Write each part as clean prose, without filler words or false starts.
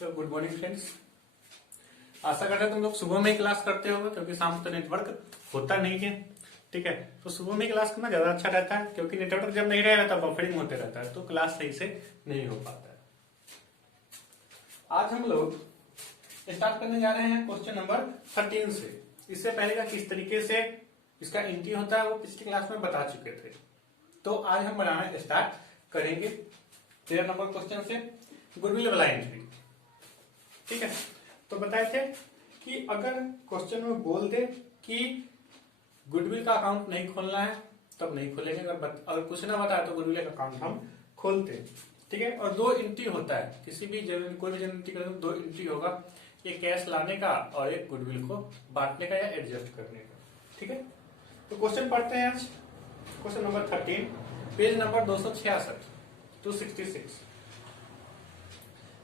तो good morning friends. आशा करते हैं तुम लोग सुबह में ही क्लास करते होगे क्योंकि शाम को तो नेटवर्क होता नहीं है। ठीक है, तो सुबह में क्लास करना ज्यादा अच्छा रहता है क्योंकि नेटवर्क जब नहीं रहेगा तब बफरिंग होते रहता है तो क्लास सही से नहीं हो पाता है। आज हम लोग स्टार्ट करने जा रहे हैं क्वेश्चन नंबर 13 से। इससे पहले का किस तरीके से इसका एंट्री होता है वो पिछली क्लास में बता चुके थे। तो आज हम बनाना स्टार्ट करेंगे 13 नंबर क्वेश्चन से, गुडविल वाला एंट्री। ठीक है, तो बताए थे कि अगर क्वेश्चन में बोल दे कि गुडविल का अकाउंट नहीं खोलना है तब नहीं खोलेंगे, अगर कुछ ना बताए तो गुडविल का अकाउंट हम खोलते हैं। ठीक है, और दो एंट्री होता है, किसी भी कोई भी जनरल एंट्री करने में दो एंट्री होगा, एक कैश लाने का और एक गुडविल को बांटने का या एडजस्ट करने का। ठीक है, तो क्वेश्चन पढ़ते हैं आज। Question number 13, page number 266।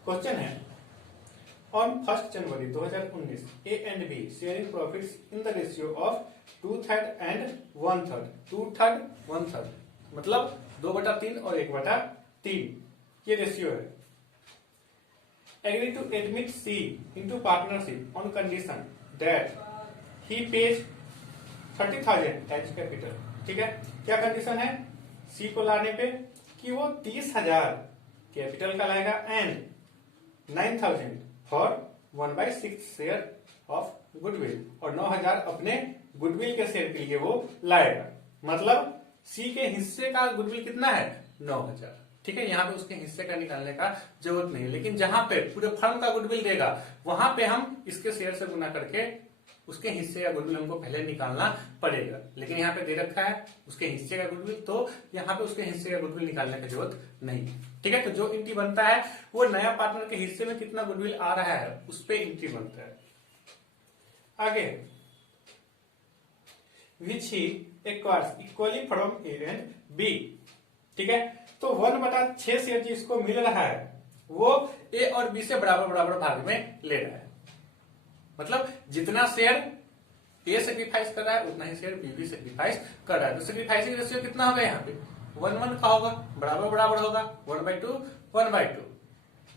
Question है, On 1st January 2019, A and B sharing profits in the ratio of 2/3 and 1/3. 2/3 1/3 मतलब 2/3 और 1/3 ये रेशियो है। Agree to admit C into partnership on condition that he pays 30,000 as capital. ठीक है, क्या condition है C को लाने पे कि वो 30,000 कैपिटल का लाएगा and 9,000 for 1/6 share of goodwill और 9,000 अपने गुडविल के शेयर के लिए वो लाएगा। मतलब सी के हिस्से का गुडविल कितना है 9,000। ठीक है, यहाँ पे उसके हिस्से का निकालने का जरूरत नहीं, लेकिन जहां पे पूरे फर्म का गुडविल देगा वहां पे हम इसके शेयर से गुना करके उसके हिस्से का गुडविल हमको पहले निकालना पड़ेगा। लेकिन यहाँ पे दे रखा है उसके हिस्से का गुडविल, तो यहाँ पे उसके हिस्से का गुडविल निकालने की जरूरत नहीं। ठीक है, तो जो एंट्री बनता है वो नया पार्टनर के हिस्से में कितना गुडविल आ रहा है उस पे एंट्री बनता है। आगे, which he acquires equally from A and B. ठीक है, तो 1/6 शेयर जिसको मिल रहा है वो ए और बी से बराबर बराबर भाग में ले रहा है। मतलब जितना शेयर ए सेक्रीफाइस कर रहा है उतना ही शेयर बी भी सेक्रीफाइस कर रहा है। तो सेक्रीफाइसिंग रेशियो कितना होगा यहाँ पे 1:1 का होगा, बराबर बराबर होगा 1/2 1/2।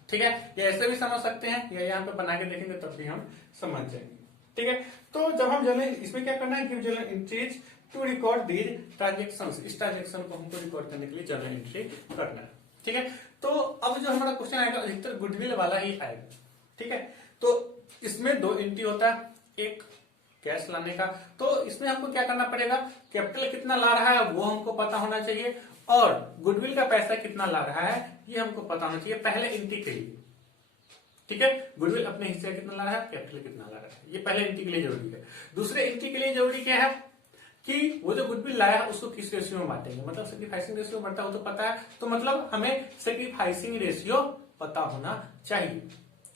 ठीक है, या ऐसे भी समझ सकते हैं या यहाँ पे बना के देखेंगे तब भी हम समझ जाएंगे। ठीक है, तो जब हम जर्नल इसमें क्या करना है कि journal entries to record these transactions, इस ट्रांजेक्शन को हमको रिकॉर्ड करने के लिए जर्नल एंट्री करना है। ठीक है, तो अब जो हमारा क्वेश्चन आएगा अधिकतर गुडविल वाला ही आएगा। ठीक है, तो इसमें दो एंट्री होता है, एक कैश लाने का, तो इसमें हमको क्या करना पड़ेगा, कैपिटल कितना ला रहा है वो हमको पता होना चाहिए और गुडविल का पैसा कितना ला रहा है ये हमको पता होना चाहिए पहले एंट्री के लिए। ठीक है, गुडविल अपने हिस्से कितना ला रहा है, कैपिटल कितना ला रहा है, ये पहले एंट्री के लिए जरूरी है। दूसरे एंट्री के लिए जरूरी क्या है कि वो जो गुडविल लाया है उसको किस रेशियो में बांटेंगे। मतलब सेक्रीफाइसिंग रेशियो बढ़ता हो तो पता है, तो मतलब हमें सेक्रीफाइसिंग रेशियो पता होना चाहिए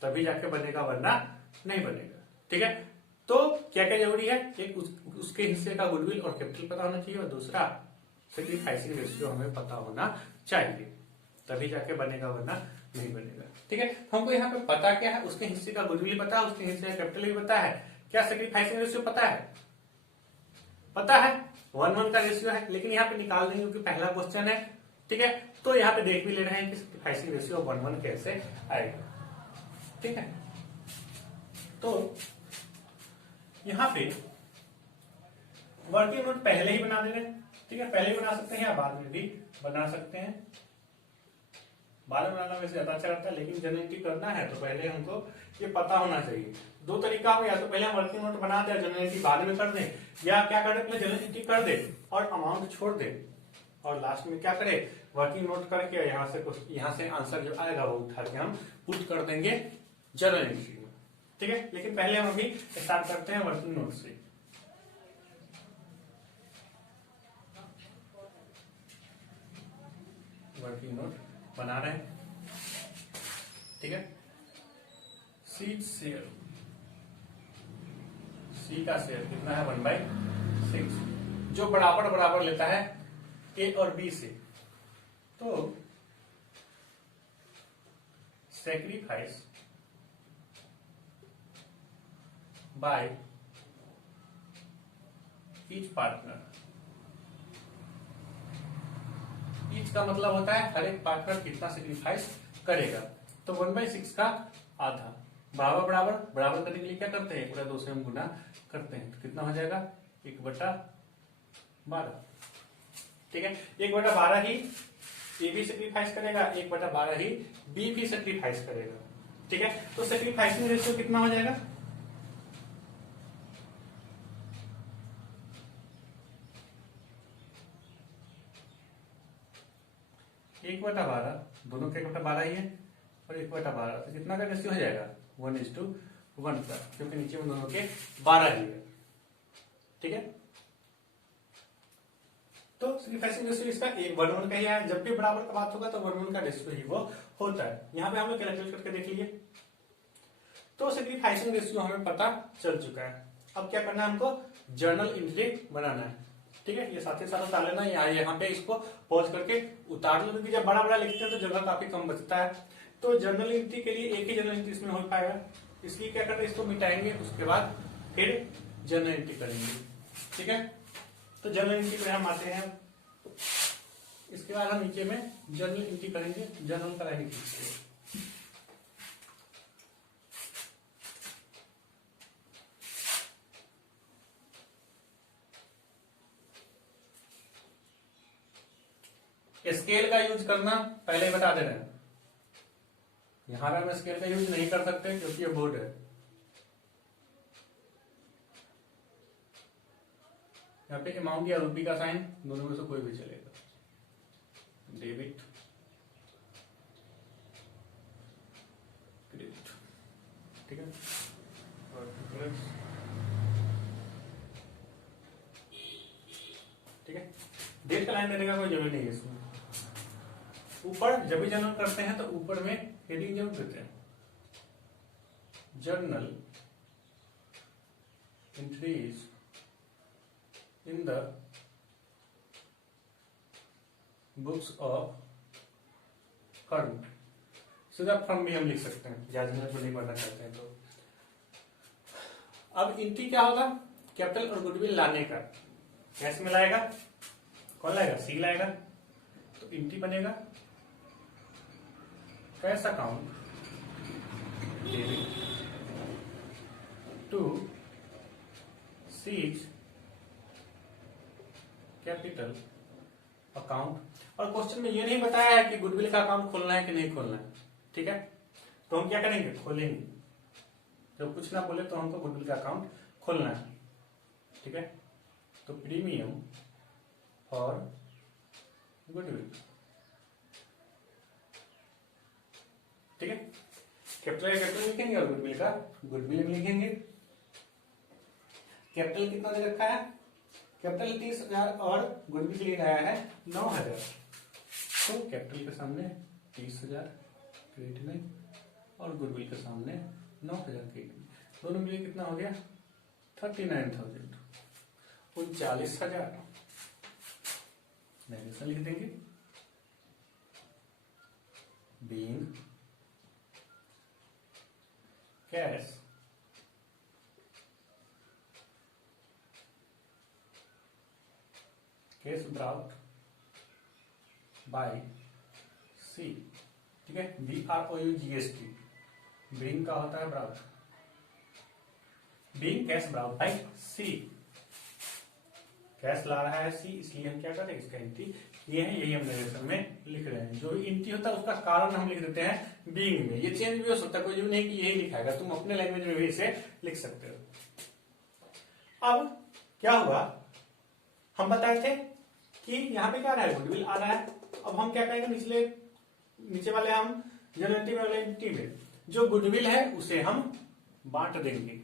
तभी जाके बनेगा, वरना नहीं बनेगा। ठीक है, तो क्या क्या जरूरी है, एक उसके हिस्से का गुडविल और कैपिटल पता होना चाहिए और दूसरा सेक्रीफाइसिंग रेशियो हमें पता होना चाहिए तभी जाके बनेगा, वरना नहीं बनेगा। ठीक है, हमको यहाँ पे पता क्या है, उसके हिस्से का गुडविल पता है, उसके हिस्से का कैपिटल भी पता है, क्या सेक्रीफाइसिंग रेशियो पता है, पता है 1:1 का रेशियो है, लेकिन यहाँ पे निकाल देंगे क्योंकि पहला क्वेश्चन है। ठीक है, तो यहाँ पे देख भी ले रहे हैं कि सेक्रीफाइसिंग रेशियो 1:1 कैसे आएगा। ठीक है, तो यहां पे वर्किंग नोट पहले ही बना दे रहे हैं। ठीक है, पहले ही बना सकते हैं या बाद में भी बना सकते हैं। बाद में बनाना वैसे ज्यादा अच्छा रहता है, लेकिन जर्नल एंट्री करना है तो पहले हमको ये पता होना चाहिए। दो तरीका हो, या तो पहले हम वर्किंग नोट बना दे जर्नल एंट्री बाद में कर दे, या क्या करे पहले जर्नल एंट्री कर दे और अमाउंट छोड़ दे और लास्ट में क्या करे वर्किंग नोट करके यहाँ से आंसर जो आएगा वो उठा के हम पुट कर देंगे जर्नल एंट्री में। ठीक है, लेकिन पहले हम अभी स्टार्ट करते हैं वर्किंग नोट से। वर्किंग नोट बना रहे हैं। ठीक है, सी शेयर, सी का शेयर कितना है 1/6 जो बराबर बराबर लेता है ए और बी से। तो sacrifice by each partner, each का मतलब होता है हर एक पार्टनर कितना सेक्रीफाइस करेगा। तो 1/6 का आधा। बराबर बराबर बराबर करने के लिए क्या करते हैं, एक बटा 2 से हम गुना करते हैं, तो कितना हो जाएगा 1/12। ठीक है, 1/12 ही ए भी सेक्रीफाइस करेगा, 1/12 ही बी भी सेक्रीफाइस करेगा। ठीक है, तो सेक्रीफाइसिंग रेशियो कितना हो जाएगा, 1/12, दोनों का 1/12 ही है, और 1/12 तो कितना का रेशियो हो जाएगा 1:1 का, क्योंकि नीचे में दोनों के 12 ही है। ठीक है, तो सेक्रीफाइसिंग रेशियो इसका 1:1 का ही है। जब भी बराबर का बात होगा तो 1:1 का रेशियो ही वो होता है। यहाँ पे हम लोग कैलकुलेट करके देख लिए, तो सेक्रीफाइसिंग रेशियो हमें पता चल चुका है। अब क्या करना है, हमको जर्नल एंट्री बनाना है। ठीक है, ये साथ ही साथ डाल लेना, यहाँ पे इसको पॉज करके उतार लो, क्योंकि जब बड़ा बड़ा लिखते हैं तो जगह काफी कम बचता है। तो जर्नल एंट्री के लिए एक ही जर्नल एंट्री इसमें हो पाएगा, इसलिए क्या करते हैं, इसको मिटाएंगे, उसके बाद फिर जर्नल एंट्री करेंगे। ठीक है, तो जर्नल एंट्री पे हम आते हैं, इसके बाद हम नीचे में जर्नल एंट्री करेंगे, जर्नल का रहेगी स्केल का यूज करना पहले बता दे रहे हैं। यहां पे हम स्केल का यूज नहीं कर सकते क्योंकि ये बोर्ड है। यहाँ पे अमाउंट या रुपी का साइन दोनों में से कोई भी चलेगा, डेबिट क्रेडिट। ठीक है, और प्लस। ठीक है, डेट का लाइन देने का कोई जरूरी नहीं है इसमें। ऊपर जब भी जर्नल करते हैं तो ऊपर में हेडिंग जरूर देते हैं, journal entries in the books of firm. सीधा फर्म भी हम लिख सकते हैं, ज्यादा को नहीं पढ़ना चाहते हैं तो। अब एंट्री क्या होगा, कैपिटल और गुडविल लाने का। कैसे में लाएगा, कौन लाएगा, सी लाएगा, तो एंट्री बनेगा cash account debit to C's capital account. और क्वेश्चन में ये नहीं बताया है कि गुडविल का अकाउंट खोलना है कि नहीं खोलना है। ठीक है, तो हम क्या करेंगे, खोलेंगे। जब कुछ ना बोले तो हमको गुडविल का अकाउंट खोलना है। ठीक है, तो प्रीमियम फॉर गुडविल। ठीक है, कैपिटल लिखेंगे और गुडविल का गुडविल में लिखेंगे। कैपिटल कितना दे रखा है, कैपिटल 30,000 और गुडविल के लिए आया है 9,000। तो कैपिटल के सामने 30,000 क्रेडिट में और गुडविल के सामने 9,000 क्रेडिट में, दोनों मिले कितना हो गया 39,000, 39,000। डायरेक्शन लिख देंगे, being cash cash brought by C. ठीक है, BROUGST, बीइंग का होता है brought, being cash brought by C. Cash ला रहा है सी, इसलिए हम क्या करें, इसका एंट्री ये है, यही हम नरेशन में लिख रहे हैं। जो एंट्री होता है उसका कारण हम लिख देते हैं बीइंग में। ये चेंज भी हो सकता है, कोई जरूरी नहीं कि यही लिखाएगा, तुम अपने लैंग्वेज में भी इसे लिख सकते हो। अब क्या हुआ, हम बताए थे कि यहाँ पे क्या रहा है, गुडविल आ रहा है। अब हम क्या करेंगे, नीचे वाले हम जनरेटिव वाले एंट्री में जो गुडविल है उसे हम बांट देंगे।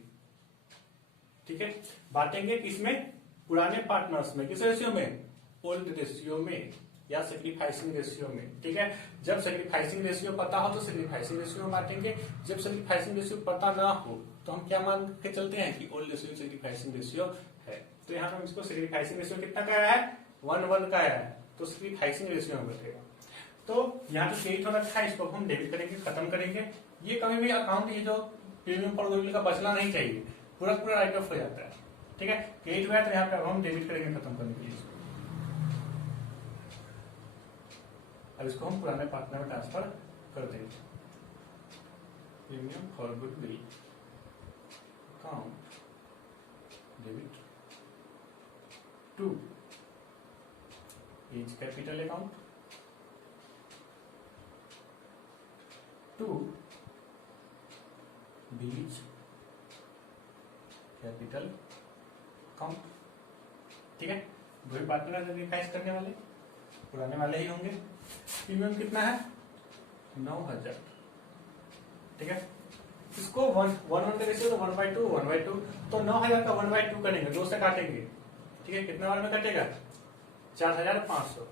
ठीक है, बांटेंगे किसमें, पुराने पार्टनर्स में। किस रेशियो में, ओल्ड रेशियो में या सेक्रीफाइसिंग रेशियो में। ठीक है, जब सेक्रीफाइसिंग रेशियो पता हो तो सेक्रीफाइसिंग रेशियो में बांटेंगे, जब सेक्रीफाइसिंग रेशियो पता ना हो तो हम क्या मान के चलते हैं कि ओल्ड रेशियो सेक्रीफाइसिंग रेशियो है। तो यहाँ हम इसको सेक्रीफाइसिंग रेशियो कितना का आया है, 1:1 का आया है, तो सेक्रीफाइसिंग रेशियो में बचेगा। तो यहाँ पे क्रेडिट हो रखा है, इसको हम डेबिट करेंगे, खत्म करेंगे। ये कभी भी अकाउंट, ये जो प्रीमियम फॉर गुडविल का बचना नहीं चाहिए, पूरा पूरा राइट ऑफ हो जाता है। ठीक है, क्रेडिट हुआ तो यहाँ पे अब हम डेबिट करेंगे खत्म करने के लिए। अब इसको हम पुराने पार्टनर में ट्रांसफर कर देंगे। Premium for goodwill account debit to A's capital account to B's capital account. ठीक है, दो पार्टनर सैक्रिफाइस करने वाले पुराने वाले ही होंगे। प्रीमियम कितना है 9,000। ठीक है, इसको 1 का रेशियो तो 1/2 1/2, तो 9,000 का 1/2 करेंगे, 2 से काटेंगे। ठीक है, कितना बार में कटेगा 4,500,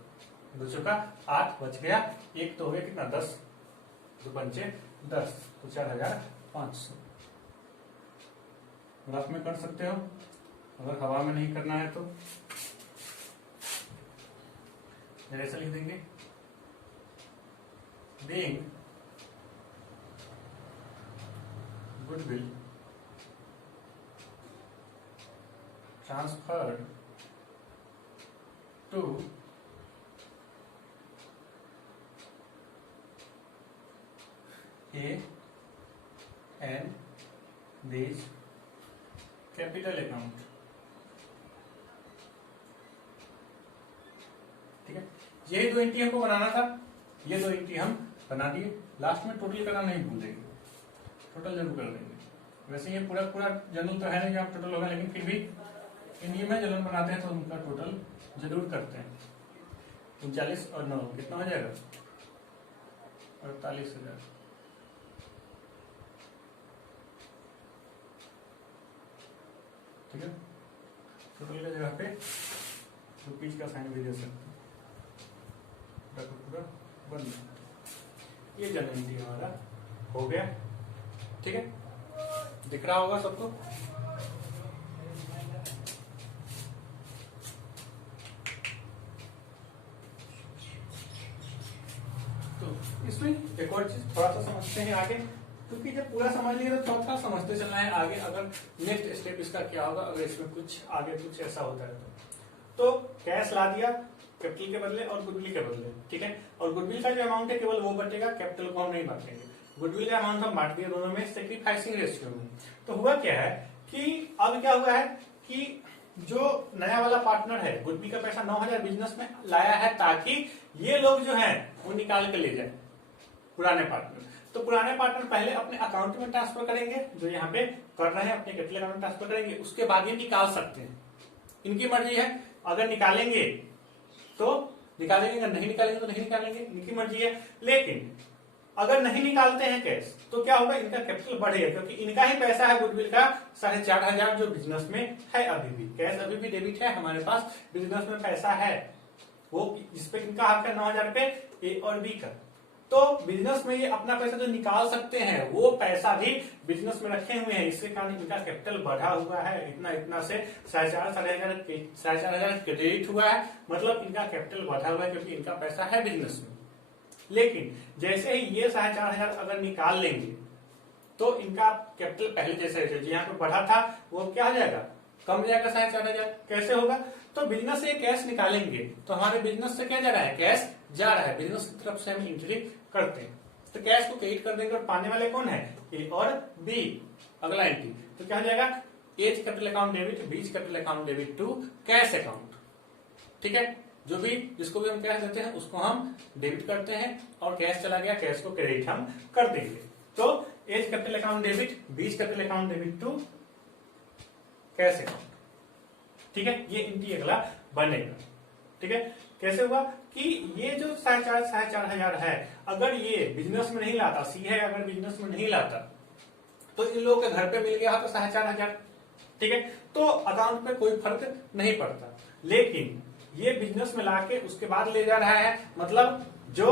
2 चौका 8 बच गया, एक तो हो गया कितना 10, 2 पंचे 10, तो 4,500। रफ में कर सकते हो, अगर हवा में नहीं करना है तो ऐसा लिख देंगे, being goodwill transferred to A and this capital account. ठीक है, यही 2 एंट्री हमको बनाना था, ये 2 एंट्री हम बना दिए। लास्ट में टोटल करना नहीं भूलेंगे, टोटल जरूर कर देंगे। वैसे ये पूरा जनरल तो है नहीं कि आप टोटल होगा, लेकिन फिर भी इंडिया में जनरल बनाते हैं तो उनका टोटल जरूर करते हैं। 39 और 9 कितना हो जाएगा 48,000। ठीक है, टोटल की जगह पे रुपीज का साइन भी दे सकते हैं, पूरा बंद। ये जनरल हमारा हो गया। ठीक है, दिख रहा होगा सबको। तो इसमें एक और चीज थोड़ा सा समझते हैं आगे, क्योंकि जब पूरा समझ लिया तो चौथा समझते चलना है आगे। अगर नेक्स्ट स्टेप इसका क्या होगा अगर इसमें कुछ आगे कुछ ऐसा होता है तो कैश ला दिया कैपिटल के बदले और गुडविल के बदले। ठीक है, और गुडविल का जो अमाउंट है केवल वो बचेगा, कैपिटल को हम नहीं बांटेंगे। गुडविल का अमाउंट हम बांट दिया दोनों में सैक्रिफाइसिंग रेशियो में। तो हुआ क्या है कि अब क्या हुआ है कि जो नया वाला पार्टनर है गुडविल का पैसा 9,000 बिजनेस में लाया है ताकि ये लोग जो है वो निकाल के ले जाए पुराने पार्टनर। तो पुराने पार्टनर पहले अपने अकाउंट में ट्रांसफर करेंगे, जो यहाँ पे कर रहे हैं अपने कैपिटल अकाउंट में ट्रांसफर करेंगे, उसके बाद ही निकाल सकते हैं। इनकी मर्जी है, अगर निकालेंगे तो निकालेंगे, अगर नहीं निकालेंगे तो नहीं निकालेंगे, इनकी मर्जी है। लेकिन अगर नहीं निकालते हैं कैश तो क्या होगा, इनका कैपिटल बढ़ेगा, क्योंकि इनका ही पैसा है गुडविल का 4,500 जो बिजनेस में है। अभी भी कैश अभी भी डेबिट है हमारे पास, बिजनेस में पैसा है वो जिसपे इनका हक है 9,000 रुपए ए और बी का। तो बिजनेस में ये अपना पैसा जो निकाल सकते हैं वो पैसा भी बिजनेस में रखे हुए हैं, इसके कारण इनका कैपिटल बढ़ा हुआ है। इतना से 4,500 क्रेडिट हुआ है, मतलब इनका कैपिटल बढ़ा हुआ है क्योंकि इनका पैसा है बिजनेस में। लेकिन जैसे ही ये 4,500 अगर निकाल लेंगे तो इनका कैपिटल पहले जैसे यहाँ पे बढ़ा था वो क्या हो जाएगा, कम हो जाएगा 4,500। कैसे होगा, तो बिजनेस से कैश निकालेंगे तो हमारे बिजनेस से क्या जा रहा है, कैश जा रहा है, बिजनेस की तरफ से हम एंट्री करते हैं। तो कैश को क्रेडिट कर देंगे और पाने वाले कौन है, ए और बी। अगला एंट्री तो क्या हो जाएगा, A's capital account debit, B's capital account debit to cash account. ठीक है, जो भी जिसको भी हम कैश देते हैं उसको हम डेबिट करते हैं और कैश चला गया, कैश को क्रेडिट हम कर देंगे। तो A's capital account debit, B's capital account debit to cash account. ठीक है, ये एंट्री अगला बनेगा। ठीक है, कैसे हुआ कि ये जो 4,500 है अगर ये बिजनेस में नहीं लाता, सी है अगर बिजनेस में नहीं लाता तो इन लोगों के घर पे मिल गया तो 4,500। ठीक है, तो अकाउंट पे कोई फर्क नहीं पड़ता। लेकिन ये बिजनेस में लाके उसके बाद ले जा रहा है, मतलब जो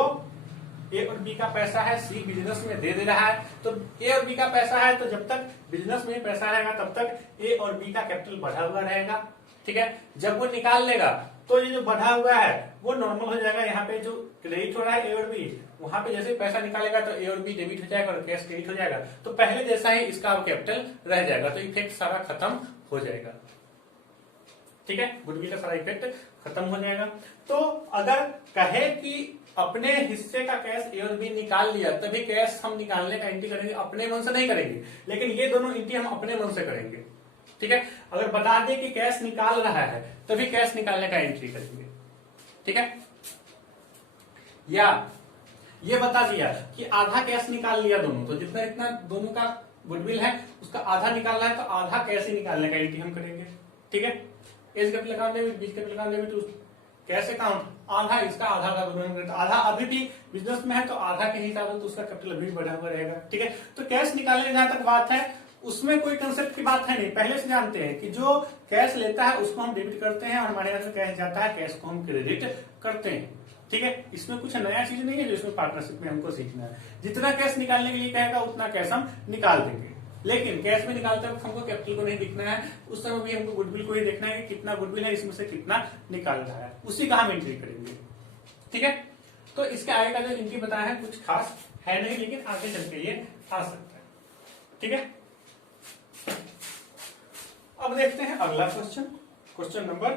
ए और बी का पैसा है सी बिजनेस में दे रहा है। तो ए और बी का पैसा है तो जब तक बिजनेस में पैसा रहेगा तब तक ए और बी का कैपिटल बढ़ा हुआ रहेगा। ठीक है, जब वो निकाल लेगा तो ये जो बढ़ा हुआ है वो नॉर्मल हो जाएगा। यहाँ पे जो क्रेडिट हो रहा है ए और बी, वहां पे जैसे पैसा निकालेगा तो ए और बी डेबिट हो जाएगा और कैश क्रेडिट हो जाएगा। तो पहले जैसा ही इसका कैपिटल रह जाएगा, तो इफेक्ट सारा खत्म हो जाएगा। ठीक है, गुडविल का सारा इफेक्ट खत्म हो जाएगा। तो अगर कहे कि अपने हिस्से का कैश ए और बी निकाल लिया तभी कैश हम निकालने का एंट्री करेंगे, अपने मन से नहीं करेंगे। लेकिन ये दोनों एंट्री हम अपने मन से करेंगे। ठीक है, अगर बता दे कि कैश निकाल रहा है तभी कैश निकालने का एंट्री करेंगे। ठीक है, या ये बता दिया कि आधा कैश निकाल लिया दोनों, तो जितना इतना दोनों का गुडविल है उसका आधा निकालना है तो आधा कैश ही निकालने का एंट्री हम करेंगे। ठीक है, as capital account debit, B's capital account debit, cash account आधा इसका आधा का दोनों, आधा अभी भी बिजनेस में है तो आधा के हिसाब से तो उसका कैपिटल अभी बढ़ा हुआ रहेगा। ठीक है, तो कैश निकालने जहां तक बात है उसमें कोई कंसेप्ट की बात है नहीं, पहले से जानते हैं कि जो कैश लेता है उसको हम डेबिट करते हैं और हमारे यहाँ से कैश जाता है कैश को हम क्रेडिट करते हैं। ठीक है, इसमें कुछ नया चीज नहीं है जो इसमें पार्टनरशिप में हमको सीखना है। जितना कैश निकालने के लिए कहेगा उतना कैश हम निकाल देंगे, लेकिन कैश में निकालते वक्त हमको कैपिटल को नहीं दिखना है, उस समय भी हमको गुडविल को ही देखना है कि कितना गुडविल है, इसमें से कितना निकाल रहा है, उसी का हम एंट्री करेंगे। ठीक है, तो इसके आगे का जो एंट्री बताया है कुछ खास है नहीं, लेकिन आगे चल के ये आ सकता है। ठीक है, अब देखते हैं अगला क्वेश्चन, क्वेश्चन नंबर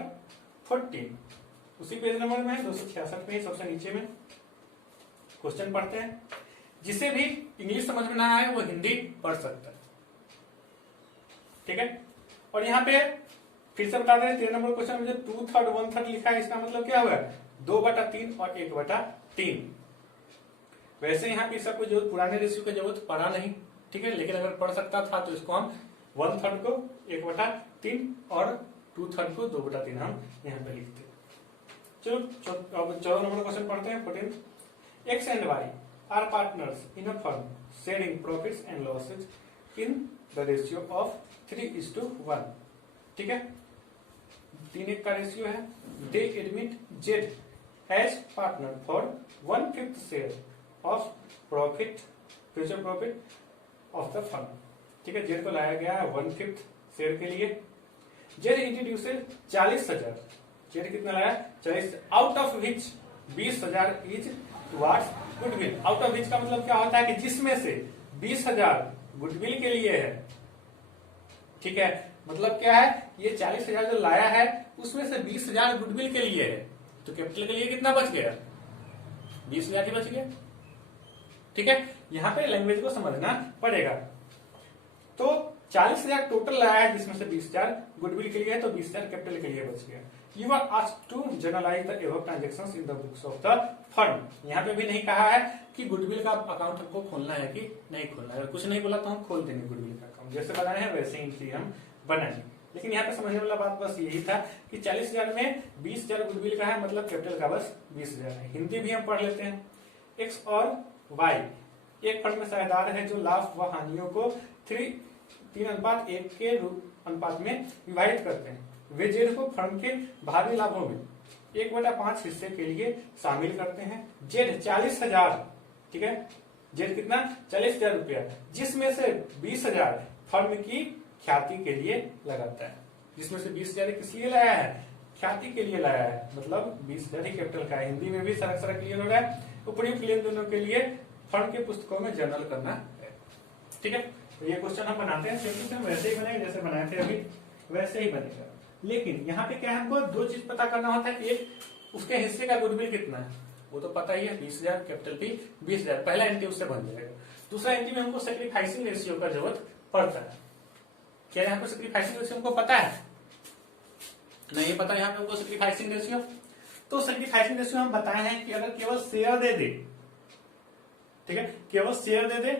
14, उसी पेज नंबर में है 266 पे, सबसे नीचे में क्वेश्चन पढ़ते हैं। जिसे भी इंग्लिश समझ में ना आए वो हिंदी पढ़ सकता है। ठीक है, और यहाँ पे फिर से बता दें 13 नंबर क्वेश्चन में जो 2/3 1/3 लिखा है इसका मतलब क्या हुआ, 2/3 और 1/3। वैसे यहाँ पे सबको जो पुराने रेशियो की जरूरत पड़ा नहीं। ठीक है, लेकिन अगर पढ़ सकता था तो इसको हम 1/3 को 1/3 और 2/3 को 2/3 हम यहाँ पे लिखते। चलो 14 नंबर क्वेश्चन पढ़ते हैं 14। X and Y are partners in a firm sharing profits and losses in the ratio of 3:1। ठीक है, 3:1 का रेशियो है। They admit Z as partner for 1/5 share of profit, future profit of the firm. ठीक है, Z को लाया गया है 1/5 शेयर के लिए। जेड इंट्रोड्यूसेड 40,000, जेड कितना लाया 40, out of which 20,000 is towards goodwill. Out of which का मतलब क्या होता है कि जिसमें से 20,000 गुडविल के लिए है। ठीक है, मतलब क्या है, ये 40,000 जो लाया है उसमें से 20,000 गुडविल के लिए है, तो कैपिटल के लिए कितना बच गया, 20,000 ही बच गया। ठीक है, यहां पे लैंग्वेज को समझना पड़ेगा। तो 40,000 टोटल लाया है जिसमें से 20,000 गुडविल के लिए है, तो 20,000 कैपिटल के लिए बच गया। You are asked to journalize the above transactions in the books of the firm। यहाँ पे भी नहीं कहा है कि गुडविल का अकाउंट हमको खोलना है कि नहीं खोलना है, कुछ नहीं बोला तो हम खोल देंगे गुडविल का अकाउंट, जैसे बनाए हैं वैसे ही हम बनाएंगे। लेकिन यहाँ पे समझने वाला बात बस यही था कि 40,000 में 20,000 गुडविल का है, मतलब कैपिटल का बस 20,000 है। हिंदी भी हम पढ़ लेते हैं। एक्स और वाई एक फर्म में साझेदार है जो लाभ व हानियों को 3:1 के अनुपात में विभाजित करते हैं। वे जेड को फर्म के भावी लाभों में 1/5 हिस्से के लिए शामिल करते हैं। जेड 40,000, ठीक है, जेड कितना 40,000 रुपया, जिसमें से 20,000 फर्म की ख्याति के लिए लगाता है। जिसमें से 20,000 किस लिए लाया है, ख्याति के लिए लाया है, मतलब 20,000 ही कैपिटल का है। हिंदी में भी सरक सरक क्लियर हो रहा है। उपयुक्त लेन देनों के लिए फर्म के पुस्तकों में जर्नल करना है। ठीक है, तो ये क्वेश्चन हम बनाते हैं सिंपल से, हम वैसे ही बनाएंगे जैसे बनाए थे अभी वैसे ही बनेगा। लेकिन यहाँ पे क्या है, हमको दो चीज पता करना होता है। एक, उसके हिस्से का गुडविल कितना है वो तो पता ही है, 20,000, कैपिटल भी 20,000, पहला एंट्री उससे बन जाएगा। दूसरा एंट्री में हमको सैक्रिफाइसिंग रेशियो का जरूरत पड़ता है। क्या यहाँ पे सैक्रिफाइसिंग रेशियो हमको पता है, नहीं पता यहाँ पे हमको सैक्रिफाइसिंग रेशियो। तो सैक्रिफाइसिंग रेशियो हम बताए हैं कि अगर केवल शेयर दे दे, ठीक है, केवल शेयर दे दे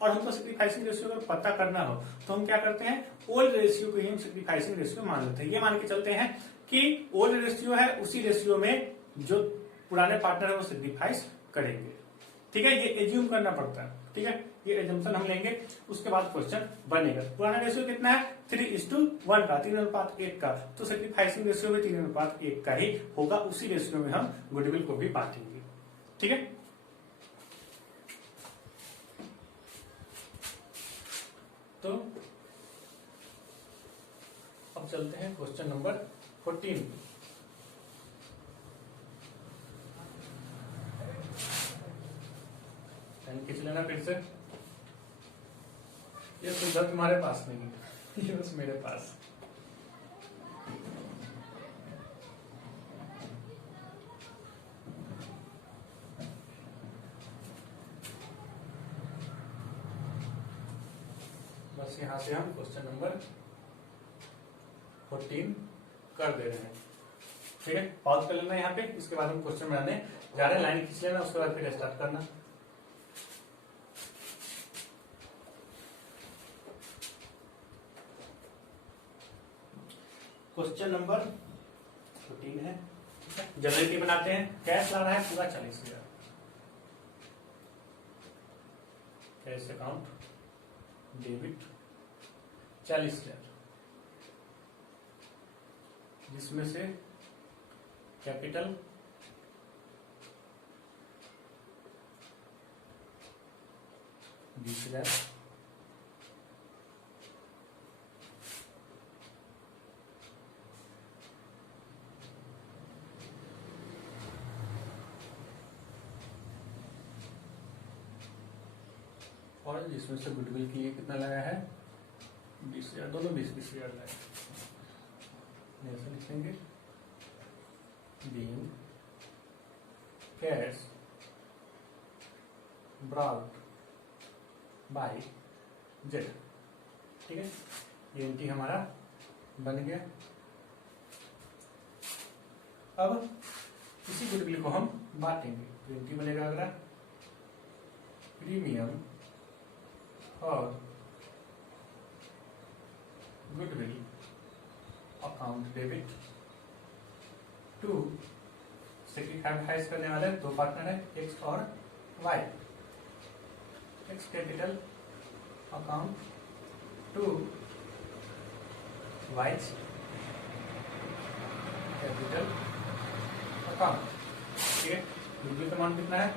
और हमको सैक्रिफाइसिंग रेशियो अगर पता करना हो तो हम क्या करते हैं, ओल्ड रेशियो को ही हम सैक्रिफाइसिंग रेशियो मान लेते हैं। ये मान के चलते हैं कि ओल्ड रेशियो है, उसी रेशियो में जो पुराने पार्टनर है वो सैक्रिफाइस करेंगे। ठीक है, ये एज्यूम करना पड़ता है। ठीक है, ये एजम्पशन हम लेंगे, उसके बाद क्वेश्चन बनेगा। पुराना रेशियो कितना है 3:1 का, 3:1 का, तो सैक्रिफाइसिंग रेशियो भी 3:1 का ही होगा। उसी रेशियो में हम गुडविल को भी बांटेंगे। ठीक है, तो अब चलते हैं क्वेश्चन नंबर 14। खींच लेना फिर से, ये सुविधा तुम्हारे पास नहीं है, ये बस मेरे पास। बस यहां से हम क्वेश्चन नंबर 14 कर दे रहे हैं। ठीक है, पॉज कर लेना यहाँ पे, इसके बाद हम क्वेश्चन बनाने जा रहे हैं। लाइन खींच लेना, उसके बाद फिर स्टार्ट करना। क्वेश्चन नंबर 14 है। जनरलिटी बनाते हैं। कैश ला रहा है पूरा 40,000। कैश अकाउंट डेबिट 40,000, जिसमें से कैपिटल 20,000, और जिसमें से गुडविल के लिए कितना लगाया है 20,000, दोनों 20,000 लगाए। ऐसे लिखेंगे being cash brought by Z। ठीक है, ये एंट्री हमारा बन गया। अब इसी गुडविल को हम बांटेंगे, तो एंट्री बनेगा अगला प्रीमियम और goodwill account debit to sacrifice करने वाले दो पार्टनर है एक्स और Y. X capital account to Y capital account. ठीक है, गुडविल का अमाउंट कितना है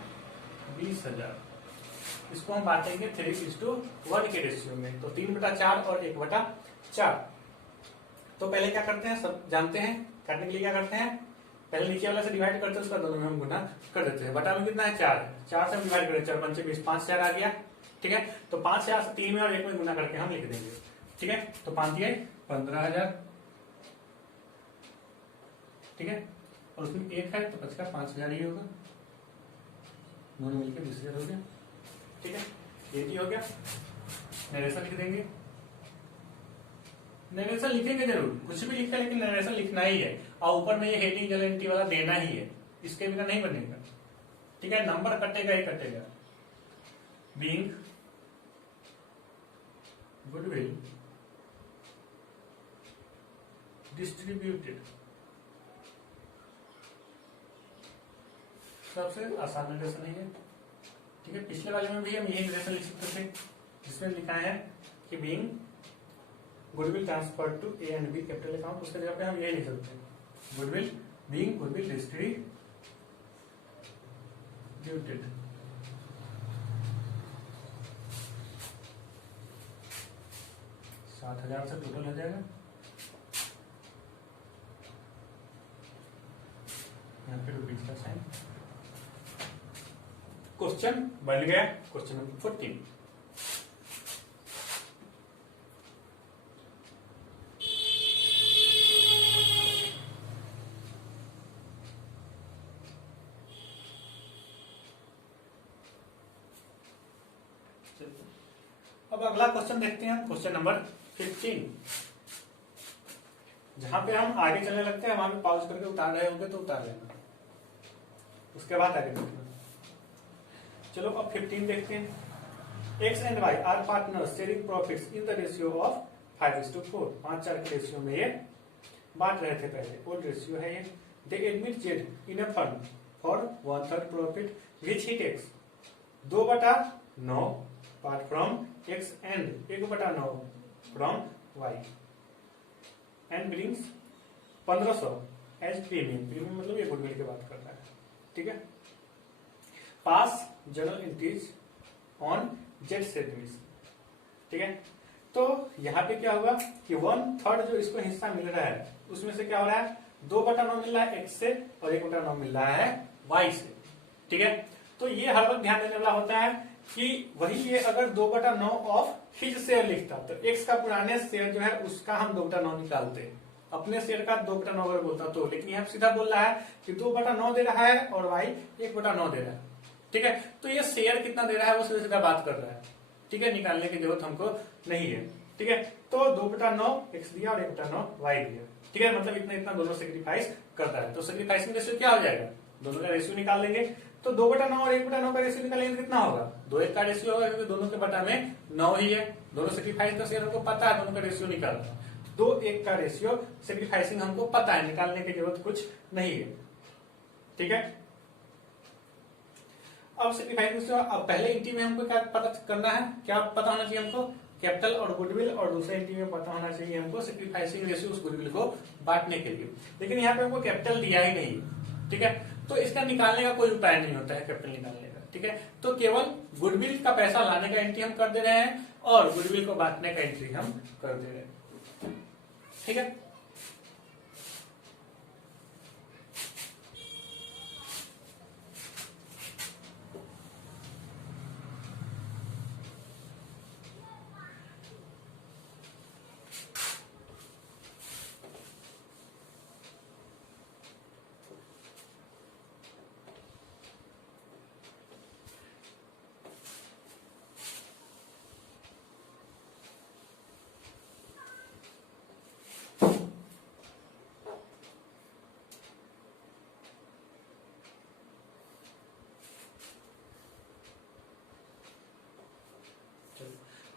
20,000। इसको हम बांटेंगे 3:1 के रेशियो में, तो 3/4 और 1/4। तो पहले क्या करते हैं, सब जानते हैं। करने के लिए क्या करते हैं, पहले नीचे वाला से डिवाइड करते हैं, उसका दोनों में हम गुना कर देते हैं। बटा में कितना है 4 है, 4 से हम डिवाइड करें, 4 पंचे 20, 5,000 आ गया। ठीक है, तो 5,000 से 3 में और 1 में गुना करके हम लिख देंगे। ठीक है, तो 5 दिए 15,000। ठीक है, और उसमें 1 है तो बचका 5,000 ही होगा, दोनों मिलकर 20,000 हो गया। ठीक है, ये हो गया। नरेशन लिख देंगे। नरेशन लिखेंगे जरूर, कुछ भी लिखा लेकिन नरेशन लिखना ही है, और ऊपर में ये हेडिंग जनरलिटी वाला देना ही है, इसके बिना नहीं बनेगा। ठीक है, नंबर कटेगा ही कटेगा। बीइंग गुडविल डिस्ट्रीब्यूटेड, सबसे आसान नरेशन है। ठीक है, पिछले वाले में भी हम यही नरेशन लिख सकते थे, जिसमें लिखा है कि being goodwill transfer to A and B capital account, उसके जगह पे हम यही लिख सकते हैं गुडविल बीइंग गुडविल डिस्ट्रीब्यूटेड। 7,000 से टोटल हो जाएगा। यहाँ पे रुपीज का साइन। क्वेश्चन बन गया, क्वेश्चन नंबर 14। अब अगला क्वेश्चन देखते हैं, क्वेश्चन नंबर 15। जहां पे हम आगे चलने लगते हैं, वहां पे पॉज करके उतार रहे होंगे तो उतार लेना, उसके बाद आगे देखना। चलो अब 15 देखते हैं। X and Y are partners sharing profits in the ratio of 5:4। 5-4 के रेशियो में ये बांट रहे थे पहले, ओल्ड रेशियो है ये। They admit Z in a fund for 1/3 profit which he takes 2/9 part from X and 1/9 from Y and brings 1,500 as premium. Premium मतलब ये गुडविल की बात कर रहा है। ठीक है, पास जनरल एंट्रीज ऑन जेड सेटमेंट्स। ठीक है, तो यहाँ पे क्या होगा कि 1/3 जो इसको हिस्सा मिल रहा है, उसमें से क्या हो रहा है 2/9 मिल रहा है एक्स से और 1/9 मिल रहा है वाई से। ठीक है, तो ये हर वक्त ध्यान देने वाला होता है कि वही ये अगर 2/9 ऑफ हिज शेयर लिखता तो एक्स का पुराने शेयर जो है उसका हम 2/9 निकालते, अपने शेयर का 2/9 अगर बोलता तो। लेकिन यहाँ सीधा बोल रहा है कि 2/9 दे रहा है और वाई 1/9 दे रहा है। ठीक है, तो ये शेयर कितना दे रहा है वो सीधा सीधा बात कर रहा है। ठीक है, निकालने की जरूरत हमको नहीं है। ठीक है, तो 2/9 x दिया और 1/9 y दिया। ठीक है, मतलब इतना इतना दोनों सेक्रीफाइस करता है। तो सेक्रीफाइसिंग रेशियो क्या हो जाएगा, दोनों का रेशियो निकाल लेंगे। तो 2/9 और 1/9 का रेशियो निकालेंगे कितना होगा, 2:1 का रेशियो होगा, क्योंकि दोनों के बटा में 9 ही है। दोनों सेक्रीफाइस का शेयर हमको पता है, दोनों का रेशियो निकालना है। 2:1 का रेशियो सेक्रीफाइसिंग हमको पता है, निकालने की जरूरत कुछ नहीं है। ठीक है, अब सेक्रीफाइसिंग रेशियो, अब पहले इंटी में हमको क्या पता करना है, क्या पता होना चाहिए हमको, कैपिटल और गुडविल, और दूसरे इंटी में पता होना चाहिए हमको सेक्रीफाइसिंग रेशियो उस गुडविल को बांटने के लिए। लेकिन यहाँ पे हमको कैपिटल दिया ही नहीं। ठीक है, तो इसका निकालने का कोई उपाय नहीं होता है कैपिटल निकालने का। ठीक है, तो केवल गुडविल का पैसा लाने का एंट्री हम कर दे रहे हैं और गुडविल को बांटने का एंट्री हम कर दे रहे हैं। ठीक है,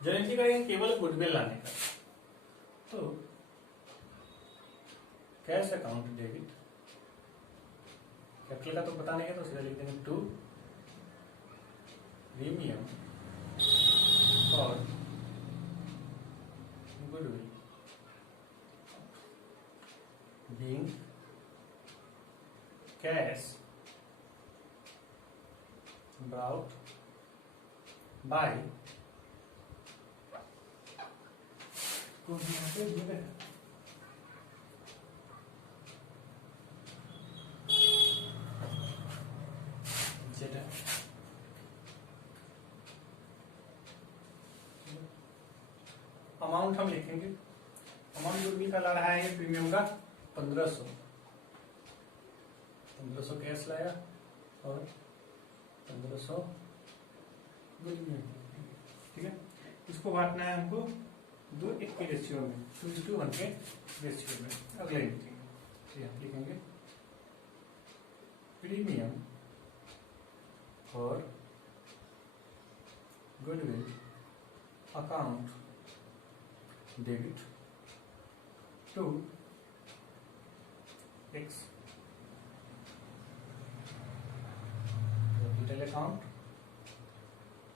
जो एंट्री करेंगे केवल गुडविल लाने का। तो कैश अकाउंट डेबिट, कैपिटल का तो पता नहीं है, तो सीधा लिख देंगे टू प्रीमियम और goodwill being cash brought by amount हम लिखेंगे, अमाउंट गुडविल का ला रहा है प्रीमियम का 1500 कैश लाया और 1500 गुडविल। ठीक है, इसको बांटना है हमको 2:1 के रेशियो में, 2:1 के रेशियो में। अगले लिखेंगे प्रीमियम और goodwill account debit to x capital account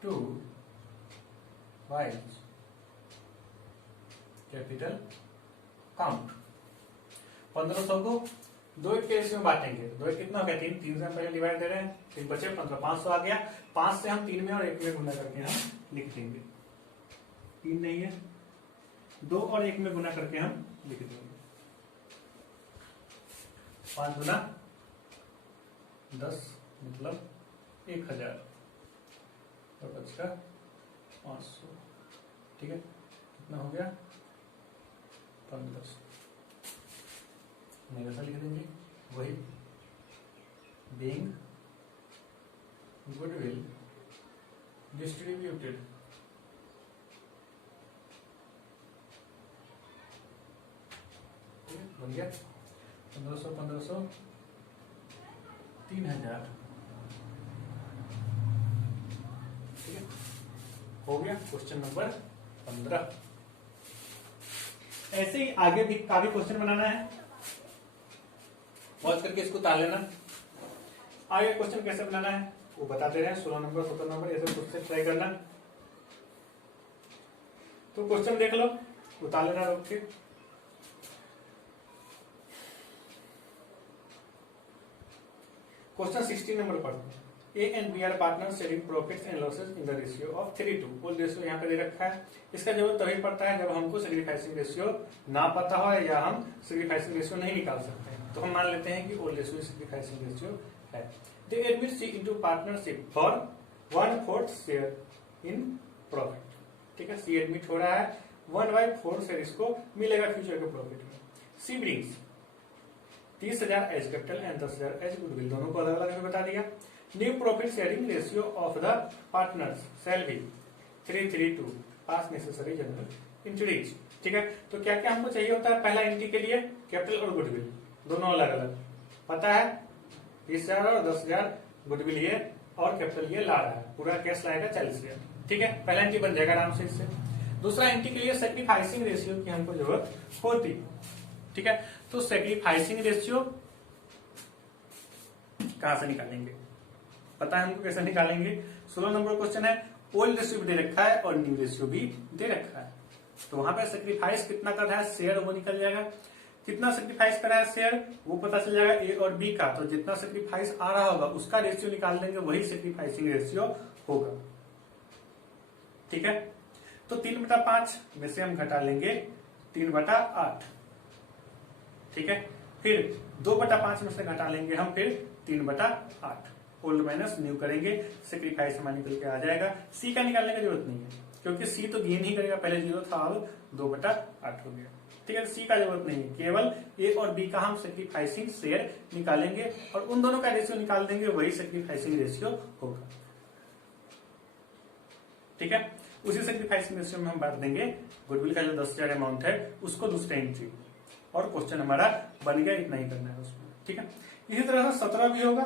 to y capital account. 1500 को 2:1 के रेशियो में बांटेंगे। 2:1 कितना हो गया, 3 से हम पहले डिवाइड दे रहे हैं, 3 बचे 15, 500 आ गया। 5 से हम 3 में और 1 में गुना करके हम लिख देंगे, 3 नहीं है, 2 और 1 में गुना करके हम लिख देंगे। 5 गुना 10 मतलब 1000 और बचका 500। ठीक है, कितना हो गया 1500। नहीं वैसा लिख देंगे, वही बीइंग गुडविल डिस्ट्रीब्यूटेड बन गया 1500 3000। ठीक है, हो गया क्वेश्चन नंबर 15। ऐसे ही आगे भी काफी क्वेश्चन बनाना है, पॉज करके इसको उतार लेना। आगे क्वेश्चन कैसे बनाना है वो बताते रहे, 16 नंबर 17 नंबर ऐसे क्वेश्चन ट्राई करना। तो क्वेश्चन देख लो, उतार लेना रोक के। क्वेश्चन 16 नंबर पर A and B are partners sharing profits and losses in the ratio of 3:2। कुल रेशियो यहाँ पे दे रखा है। इसका जरूरत तभी पड़ता है जब हमको सेक्रीफाइसिंग रेशियो ना पता हो या हम सेक्रीफाइसिंग रेशियो नहीं निकाल सकते हैं। तो हम मान लेते हैं कि ओल्ड रेशियो सेक्रीफाइसिंग रेशियो है। They admit C into partnership for 1/4 share in profit. ठीक है, C एडमिट हो रहा है, 1/4 शेयर इसको मिलेगा फ्यूचर के प्रॉफिट में। C brings 30,000 as capital and 10,000 as goodwill, दोनों को अलग अलग बता दिया। New profit sharing ratio of the partners shall be 332 pass necessary journal entries. ठीक है, तो क्या क्या हमको चाहिए होता है पहला एंट्री के लिए, कैपिटल और गुडविल दोनों अलग अलग पता है, 20,000 और 10,000 गुडविल ये और कैपिटल ये ला रहा है, पूरा कैश लाएगा 40,000। ठीक है, पहला एंट्री बन जाएगा आराम से इससे। दूसरा एंट्री के लिए सेक्रीफाइसिंग रेशियो की हमको जरूरत होती। ठीक है, तो सेक्रीफाइसिंग रेशियो कहां से निकालेंगे, पता है हमको कैसे निकालेंगे। 16 नंबर क्वेश्चन है, ओल्ड रेशियो भी दे रखा है और न्यू रेशियो भी दे रखा है, तो वहां पे सेक्रीफाइस कितना कर रहा है शेयर वो निकल जाएगा, कितना सेक्रीफाइस कर रहा है शेयर वो पता चल जाएगा ए और बी का, तो जितना सेक्रीफाइस आ रहा होगा उसका रेशियो निकाल देंगे, वही सेक्रीफाइसिंग रेशियो होगा। ठीक है, तो 3/5 में से हम घटा लेंगे 3/8। ठीक है, फिर 2/5 में से घटा लेंगे हम फिर 3/8, ओल्ड माइनस न्यू करेंगे, सेक्रीफाइस हमारा निकल के आ जाएगा। सी का निकालने की जरूरत नहीं है क्योंकि सी तो गेन ही करेगा, पहले 0 था अब 2/8 हो गया। ठीक है, सी का जरूरत नहीं है, केवल ए और बी का हम सेक्रीफाइसिंग शेयर निकालेंगे और उन दोनों का रेशियो निकाल देंगे, वही सेक्रीफाइसिंग रेशियो होगा। ठीक है, उसी सेक्रीफाइसिंग रेशियो में हम बांट देंगे गुडविल का जो 10,000 अमाउंट है उसको दूसरे एंट्री, और क्वेश्चन हमारा बन गया, इतना ही करना है उसमें। ठीक है, इसी तरह से 17 भी होगा।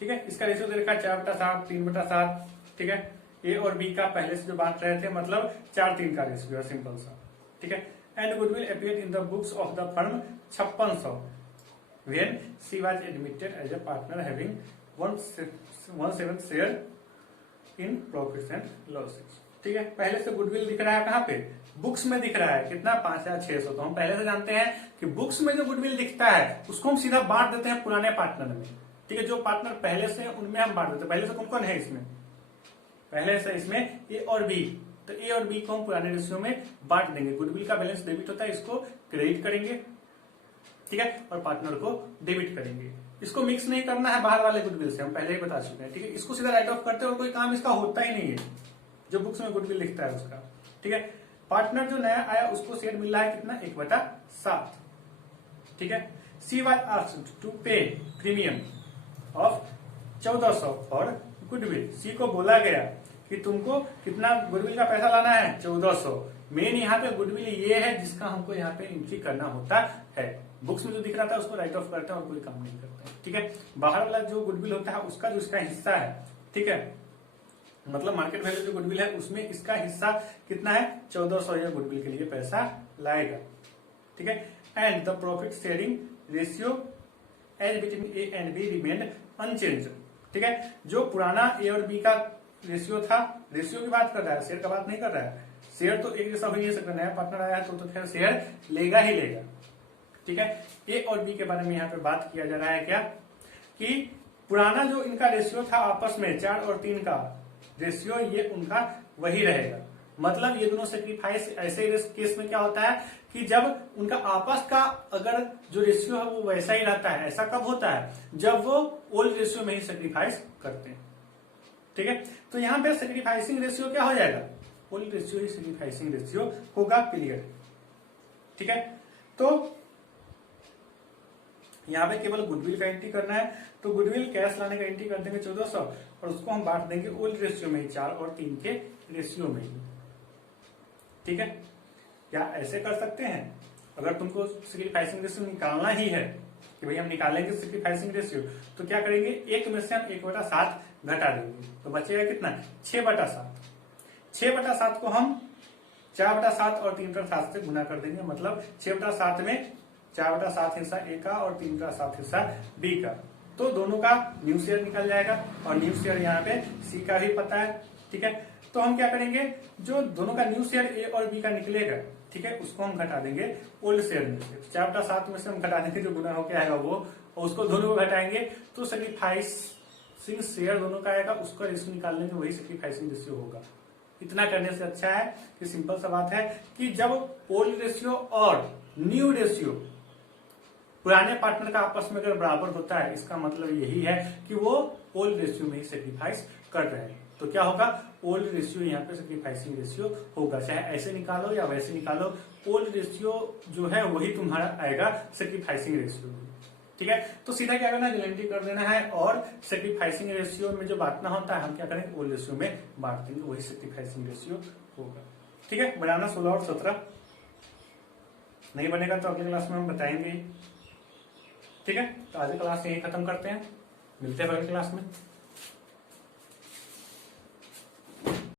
ठीक है, इसका रेशियो दे रखा है 4/7, 3/7। ठीक है, ए और बी का पहले से जो बांट रहे थे मतलब 4-3 का रेशियो है, सिंपल सा। ठीक है, and goodwill appeared in the books of the firm 5600 when she was admitted as a partner having 1/7 share in profits and losses। ठीक है, पहले से गुडविल दिख रहा है कहाँ पे, बुक्स में दिख रहा है, कितना 5,600। तो हम पहले से जानते हैं कि बुक्स में जो गुडविल दिखता है उसको हम सीधा बांट देते हैं पुराने पार्टनर में। ठीक है, जो पार्टनर पहले से उनमें हम बांट देते हैं। पहले से कौन कौन है इसमें, पहले से इसमें ए और बी, तो ए और बी को हम पुराने रेशियो में बांट देंगे। गुडविल का बैलेंस डेबिट होता है, इसको क्रेडिट करेंगे। ठीक है, और पार्टनर को डेबिट करेंगे। इसको मिक्स नहीं करना है बाहर वाले गुडविल से, हम पहले ही बता चुके हैं। ठीक है, इसको सीधा राइट ऑफ करते हैं और कोई काम इसका होता ही नहीं है जो बुक्स में गुडविल लिखता है उसका। ठीक है, पार्टनर जो नया आया उसको शेयर मिल रहा है कितना, 1/7। ठीक है, सी वाज आस्क्ड टू पे प्रीमियम ऑफ 1400 फॉर गुडविल। सी को बोला गया कि तुमको कितना गुडविल का पैसा लाना है, 1400। मेन यहाँ पे गुडविल ये है जिसका हमको यहाँ पे एंट्री करना होता है। बुक्स में जो दिख रहा था उसको राइट ऑफ करते हैं और कोई काम नहीं करते हैं। ठीक है, बाहर वाला जो गुडविल होता है उसका जो इसका हिस्सा है, ठीक है, मतलब मार्केट वैल्यू जो गुडविल है उसमें इसका हिस्सा कितना है, 1400 ये गुडविल के लिए पैसा लाएगा। ठीक है, and the profit sharing ratio as between A and B remained unchanged. ठीक है, जो पुराना ए और बी का रेशियो था, रेशियो की बात कर रहा है, शेयर का बात नहीं कर रहा है। शेयर तो एक जैसा हो नहीं सकता, नया पार्टनर आया है तो खैर शेयर लेगा ही लेगा। ठीक है, ए और बी के बारे में यहाँ पे बात किया जा रहा है क्या, कि पुराना जो इनका रेशियो था आपस में 4 और 3 का रेशियो, ये उनका वही रहेगा। मतलब ये दोनों सेक्रीफाइस ऐसे केस में क्या होता है कि जब उनका आपस का अगर जो रेशियो है वो वैसा ही रहता है। ऐसा कब होता है, जब वो ओल्ड रेशियो में ही सेक्रीफाइस करते हैं। ठीक है, तो यहाँ पे सेक्रीफाइसिंग रेशियो क्या हो जाएगा, ओल्ड रेशियो ही सेक्रीफाइसिंग रेशियो होगा, क्लियर। ठीक है, तो यहाँ पे केवल गुडविल का एंट्री करना है, तो गुडविल कैश लाने का एंट्री कर देंगे 1400 और उसको हम बांट देंगे ओल्ड रेशियो में ही, 4 और 3 के रेशियो में ही। ठीक है, क्या ऐसे कर सकते हैं, अगर तुमको सेक्रीफाइसिंग रेशियो निकालना ही है कि भाई हम निकालेंगे सेक्रीफाइसिंग रेशियो, तो क्या करेंगे, एक में से हम 1/7 घटा देंगे, तो बचेगा कितना, 6/7। 6/7 को हम 4/7 और 3/7 से गुना कर देंगे, मतलब 6/7 में 4/7 हिस्सा ए का और 3/7 हिस्सा बी का, तो दोनों का न्यू शेयर निकल जाएगा और न्यू शेयर यहाँ पे सी का भी पता है। ठीक है, तो हम क्या करेंगे, जो दोनों का न्यू शेयर ए और बी का निकलेगा, ठीक है, उसको हम घटा देंगे ओल्ड शेयर में से। 4/7 में से हम घटा देंगे, जो गुना होकर आएगा वो, और उसको दोनों को घटाएंगे तो सेक्रीफाइसिंग शेयर दोनों का आएगा, उसका रेशियो निकाल लेंगे, वही सेक्रीफाइसिंग रेशियो होगा। इतना करने से अच्छा है कि सिंपल सा बात है कि जब ओल्ड रेशियो और न्यू रेशियो पुराने पार्टनर का आपस में अगर बराबर होता है, इसका मतलब यही है कि वो ओल्ड रेशियो में ही सेक्रीफाइस कर रहे हैं। तो क्या होगा, ओल्ड रेशियो यहाँ पे सेक्रीफाइसिंग रेशियो होगा, चाहे ऐसे निकालो या वैसे निकालो, ओल्ड रेशियो जो है वही तुम्हारा आएगा सेक्रीफाइसिंग रेशियो। ठीक है, तो सीधा क्या करना है, एलएनडी कर देना है और सेक्रीफाइसिंग रेशियो में जो बांटना होता है हम क्या करेंगे, वो रेशियो में बांट देंगे, वही सेक्रीफाइसिंग रेशियो होगा। ठीक है, बनाना 16 और 17 नहीं बनेगा तो अगले क्लास में हम बताएंगे। ठीक है, तो आज की क्लास यही खत्म करते हैं, मिलते हैं अगली क्लास में।